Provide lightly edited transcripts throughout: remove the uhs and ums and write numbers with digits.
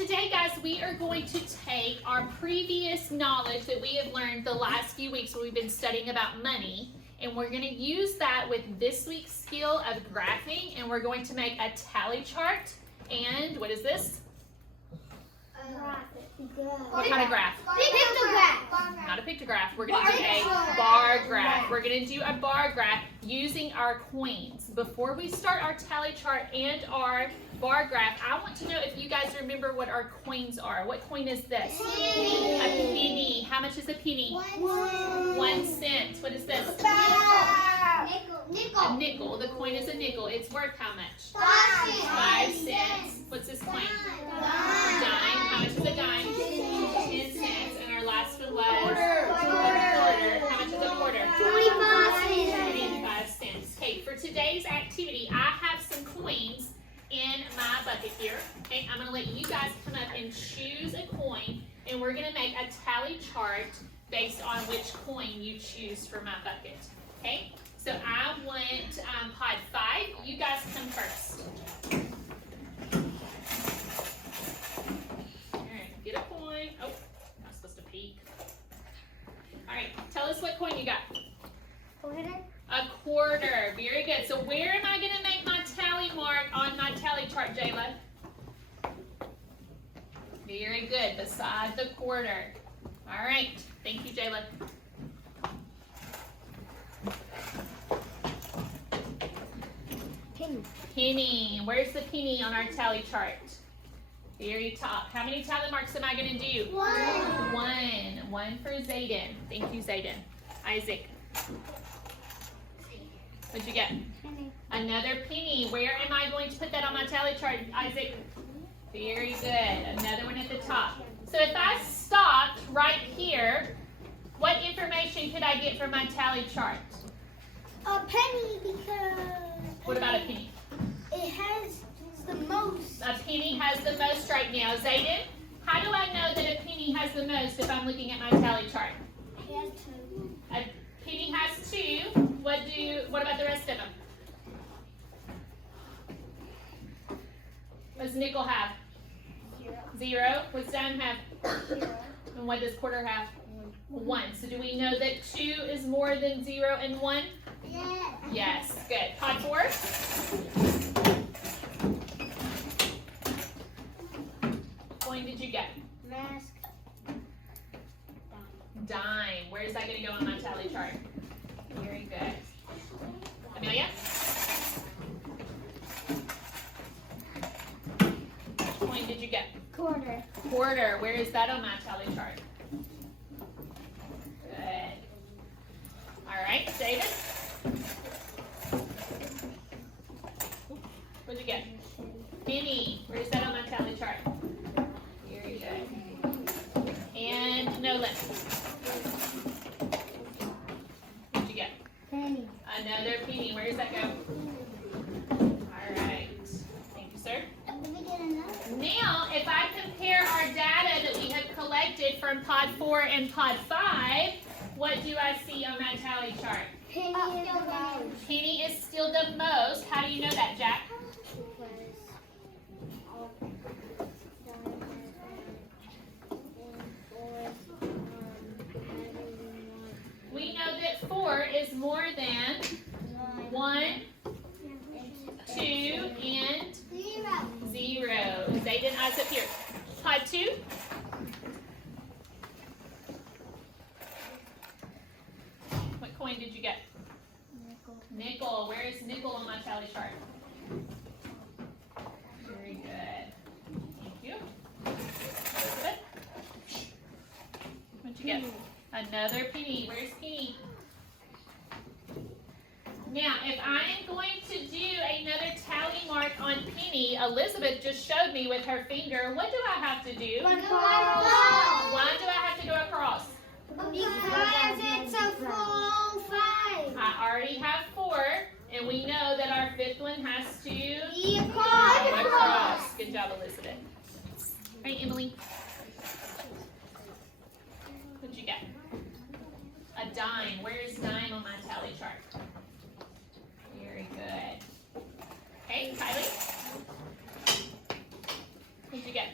Today, guys, we are going to take our previous knowledge that we have learned the last few weeks where we've been studying about money, and we're going to use that with this week's skill of graphing, and we're going to make a tally chart. And what is this? What kind of graph? Pictograph. Not a pictograph. We're going to do a bar graph. We're going to do a bar graph using our coins. Before we start our tally chart and our bar graph, I want to know if you guys remember what our coins are. What coin is this? Penny. A penny. How much is a penny? 1 cent. What is this? Nickel. A nickel. The coin is a nickel. It's worth how much? 5 cents. What's this coin? Dime. How much is a dime? 10 cents. And our last one was Quarter. a quarter. How much is a quarter? 25 cents. 25 cents. Okay, for today's activity, I have some coins in my bucket here. Okay, I'm going to let you guys come up and choose a coin, and we're going to make a tally chart based on which coin you choose for my bucket. Okay, so I want pod 5. You guys come first. All right, get a coin. Oh, I'm not supposed to peek. All right, tell us what coin you got. A quarter. Very good. So where am I going to make my tally mark on my tally chart, Jayla? Very good. Beside the quarter. All right. Thank you, Jayla. Penny. Where's the penny on our tally chart? Very top. How many tally marks am I going to do? One. One for Zayden. Thank you, Zayden. Isaac. What'd you get? Penny. Another penny. Where am I going to put that on my tally chart, Isaac? Very good. Another one at the top. So if I stopped right here, what information could I get from my tally chart? A penny because. What about a penny? It has the most. A penny has the most right now. Zayden, how do I know that a penny has the most if I'm looking at my tally chart? It has two. A penny has 2. What about the rest of them? What does nickel have? 0. What's dime have? 0. And what does quarter have? 1. So do we know that 2 is more than 0 and 1? Yeah. Yes. Good. Pod 4. What coin did you get? Mask. Dime. Where is that going to go on my tally chart? Very good. Amelia? Which coin did you get? Quarter. Quarter. Where is that on my tally chart? Good. All right, David? What'd you get? Penny. Where is that on my tally chart? Very good. And Nolan. What'd you get? Penny. Another penny. Where does that go? All right. Thank you, sir. Let me get another. Now, if I compare our data that we have collected from pod 4 and pod 5, what do I see on my tally chart? Penny is the most. Penny is still the most. How do you know that, Jack? We know that 4 is more than 1, 2, and 0. Zayden, eyes up here. Pod 2. What coin did you get? Nickel. Where is nickel on my tally chart? Very good. Thank you. Elizabeth? What'd you get? Another penny. Where's penny? Now, if I am going to do another tally mark on penny, Elizabeth just showed me with her finger. What do I have to do? Why do I have to go across? Because it's a full 5. I already have 4, and we know that our 5th one has to Be go across. across. Good job, Elizabeth. All right, Emily. What'd you get? A dime. Where is dime on my tally chart? Very good. Okay, Kylie. What'd you get?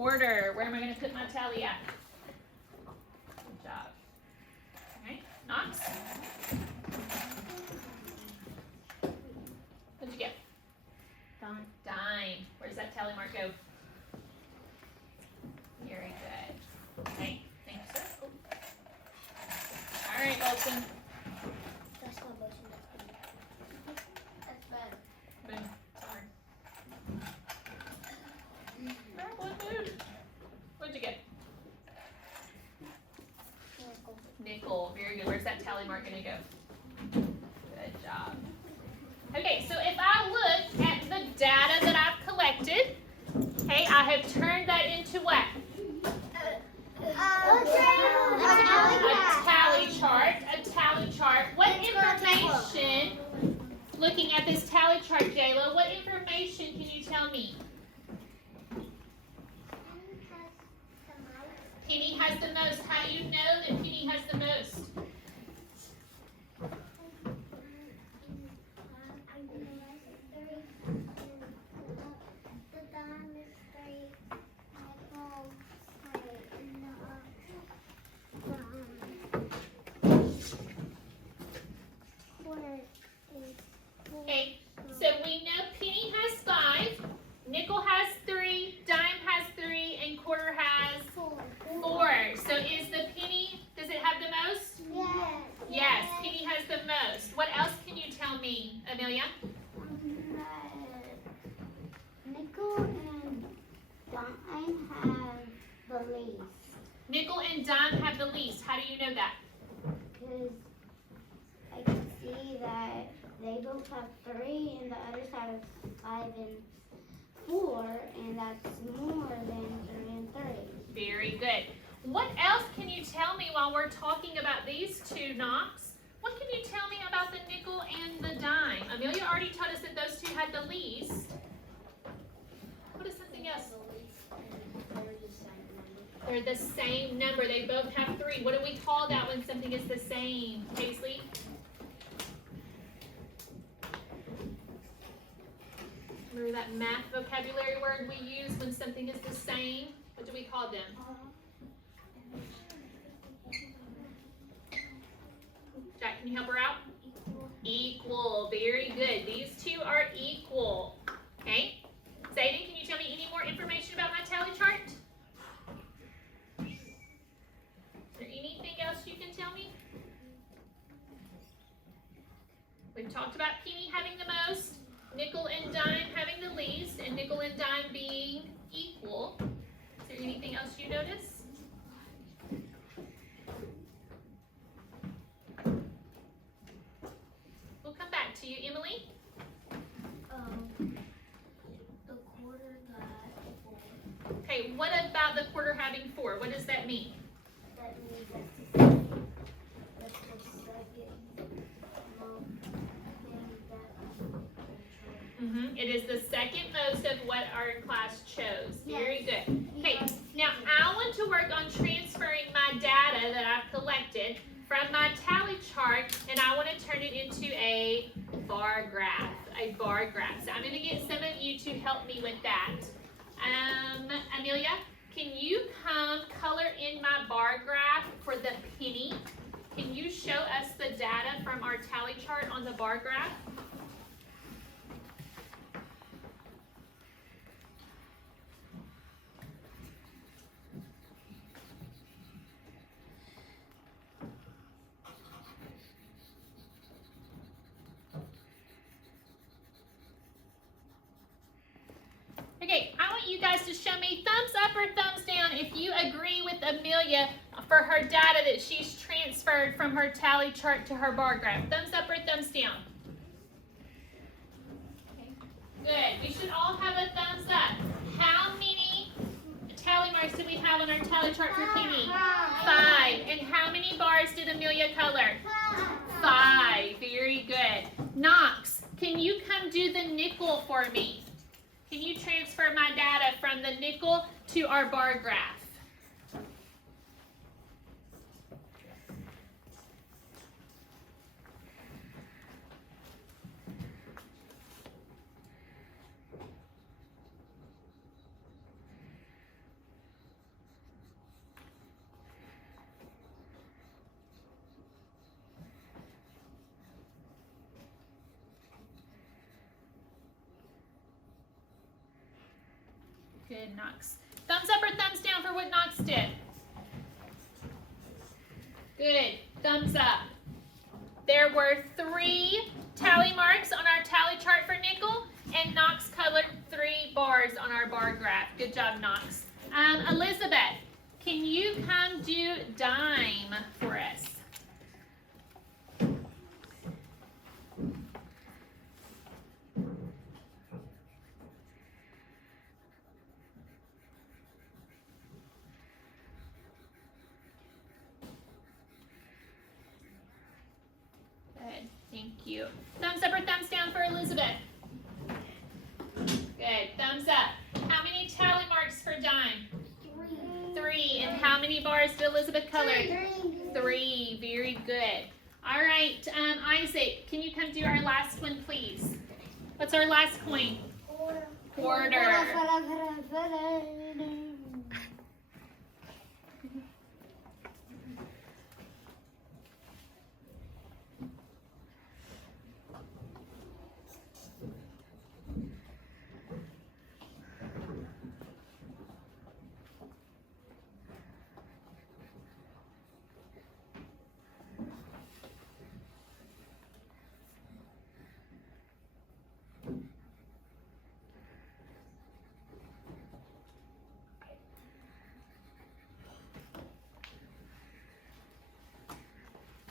quarter. Where am I going to put my tally at? Good job. All right, Knox. What'd you get? Dime. Dime. Where does that tally mark go? Very good. Okay, thank you, sir. All right, Wilson. That's not motion. That's better. Boom. Sorry. Grab one, dude. What'd you get? Nickel. Very good. Where's that tally mark gonna go? Good job. Okay, so if I look at the data that I've collected, okay, I have turned that into what? A tally chart. A tally chart. What information, looking at this tally chart, Jayla, what information can you tell me? Penny has the most. How do you know that Penny has the most? Okay, so we know Penny has 5, nickel has 3, dime has 3, and quarter has 4. So is the penny, does it have the most? Yes. Yes, penny has the most. What else can you tell me, Amelia? Nickel and dime have the least. Nickel and dime have the least. How do you know that? Because I can see that they both have 3 and the others have 5 and 4, and that's more than 3 and 3. Very good. What else can you tell me while we're talking about these two, Knox? What can you tell me about the nickel and the dime? Amelia already told us that those two had the least. What is something else? They're the same number. They both have 3. What do we call that when something is the same, Paisley? Remember that math vocabulary word we use when something is the same? What do we call them? Jack, can you help her out? Equal. Very good. These two are equal. Okay? Zayden, can you tell me any more information about my tally chart? Is there anything else you can tell me? We've talked about penny having the most, nickel and dime having the least, and nickel and dime being equal. Is there anything else you notice? We'll come back to you, Emily. The quarter got 4. Okay, what about the quarter having 4? What does that mean? That means that's the second most thing that It is the second most of what our class chose. Very good. Okay, now I want to work on transferring my data that I've collected from my tally chart, and I want to turn it into a bar graph. So I'm going to get some of you to help me with that. Amelia, can you come color in my bar graph for the penny? Can you show us the data from our tally chart on the bar graph? Okay, I want you guys to show me thumbs up or thumbs down if you agree with Amelia for her data that she's transferred from her tally chart to her bar graph. Thumbs up or thumbs down? Okay. Good. We should all have a thumbs up. How many tally marks do we have on our tally chart for Penny? 5. And how many bars did Amelia color? 5. Very good. Knox, can you come do the nickel for me? Can you transfer my data from the nickel to our bar graph? Good, Knox. Thumbs up or thumbs down for what Knox did? Good, thumbs up. There were 3 tally marks on our tally chart for nickel, and Knox colored 3 bars on our bar graph. Good job, Knox. Elizabeth, can you come do dime for us? Good, thank you. Thumbs up or thumbs down for Elizabeth? Good, thumbs up. How many tally marks for dime? 3. And how many bars did Elizabeth color? 3. Very good. All right, Isaac, can you come do our last one, please? What's our last coin? Quarter.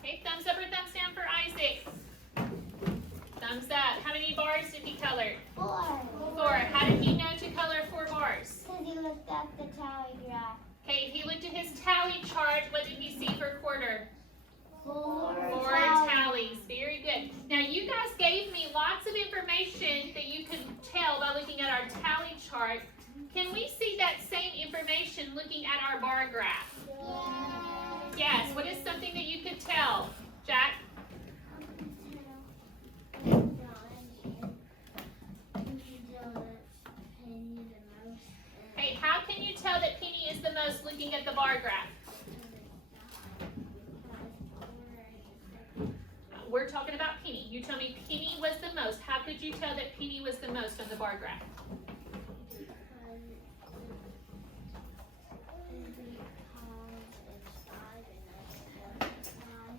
Okay, thumbs up or thumbs down for Isaac? Thumbs up. How many bars did he color? 4. 4. How did he know to color 4 bars? Because he looked at the tally graph. Okay, he looked at his tally chart. What did he see for quarter? 4 tallies. Very good. Now you guys gave me lots of information that you could tell by looking at our tally chart. Can we see that same information looking at our bar graph? Yes. What is something that you could tell, Jack? Hey, how can you tell that Penny is the most looking at the bar graph? We're talking about Penny. You tell me Penny was the most. How could you tell that Penny was the most on the bar graph?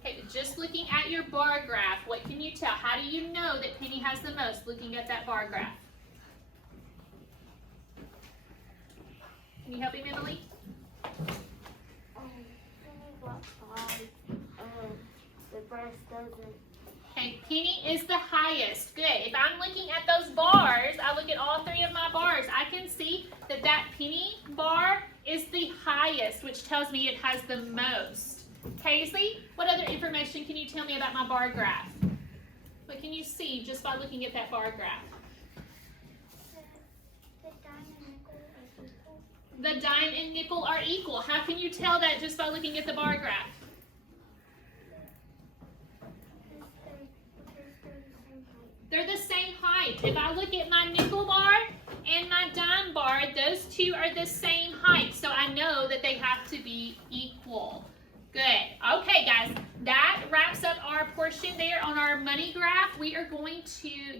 Okay, just looking at your bar graph, what can you tell? How do you know that Penny has the most looking at that bar graph? Can you help him, Emily? The breast doesn't. Okay, Penny is the highest. Good. If I'm looking at those bars, I look at all 3 of my bars, I can see that that Penny bar is the highest, which tells me it has the most. Paisley, what other information can you tell me about my bar graph? What can you see just by looking at that bar graph? The dime and nickel are equal. How can you tell that just by looking at the bar graph? They're the same height. If I look at my nickel bar and my dime bar, those 2 are the same height. So I know that they have to be equal. Good. Okay, guys, that wraps up our portion there on our money graph. We are going to get